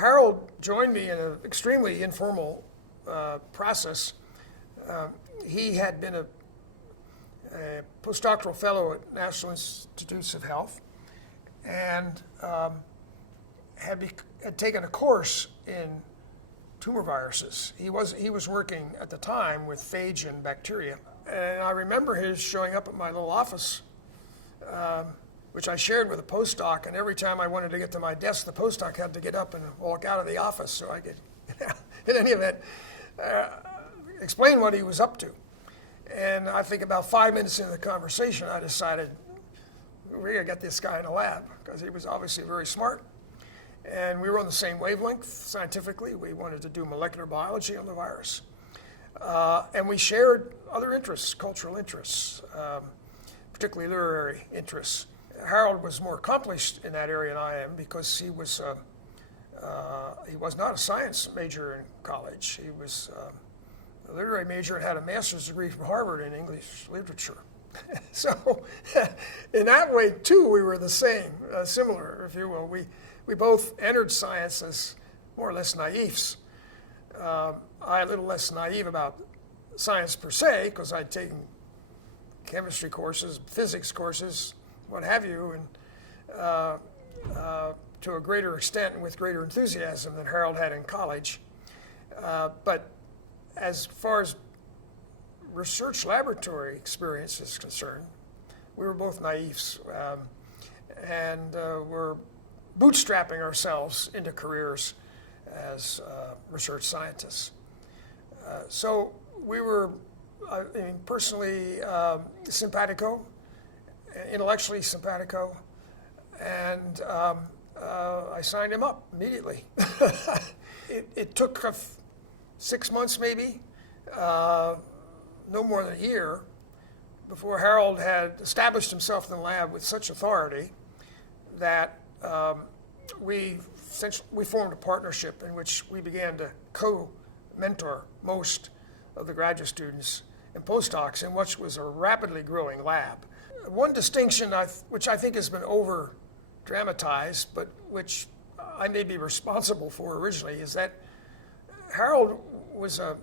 Harold joined me in an extremely informal process. He had been a postdoctoral fellow at National Institutes of Health and had taken a course in tumor viruses. He was working at the time with phage and bacteria. And I remember his showing up at my little office, which I shared with a postdoc, and every time I wanted to get to my desk, the postdoc had to get up and walk out of the office so I could, in any event, explain what he was up to. And I think about 5 minutes into the conversation, I decided, we're gonna get this guy in a lab, because he was obviously very smart. And we were on the same wavelength scientifically. We wanted to do molecular biology on the virus. And we shared other interests, cultural interests, particularly literary interests. Harold was more accomplished in that area than I am because he was not a science major in college. He was a literary major and had a master's degree from Harvard in English literature. So in that way, too, we were the same, similar, if you will. We both entered science as more or less naifs. I a little less naive about science per se, because I'd taken chemistry courses, physics courses, what have you, and to a greater extent and with greater enthusiasm than Harold had in college. But as far as research laboratory experience is concerned, we were both naifs and were bootstrapping ourselves into careers as research scientists. So we were, personally simpatico, intellectually simpatico, and I signed him up immediately. It took 6 months maybe, no more than a year, before Harold had established himself in the lab with such authority that we formed a partnership in which we began to co-mentor most of the graduate students and postdocs in what was a rapidly growing lab. One distinction which I think has been over-dramatized, but which I may be responsible for originally, is that Harold was a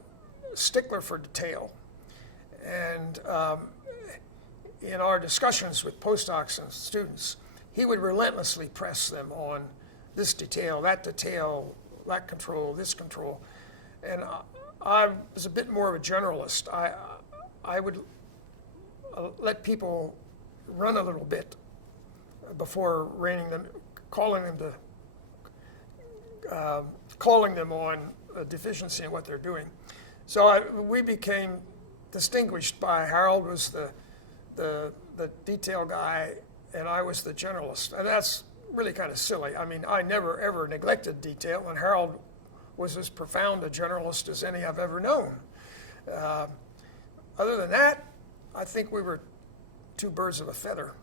stickler for detail. And in our discussions with postdocs and students, he would relentlessly press them on this detail, that control, this control. And I was a bit more of a generalist. I would let people run a little bit before reining them, calling them on a deficiency in what they're doing. So we became distinguished by Harold was the detail guy, and I was the generalist. And that's really kind of silly. I mean, I never ever neglected detail, and Harold was as profound a generalist as any I've ever known. Other than that, I think we were two birds of a feather.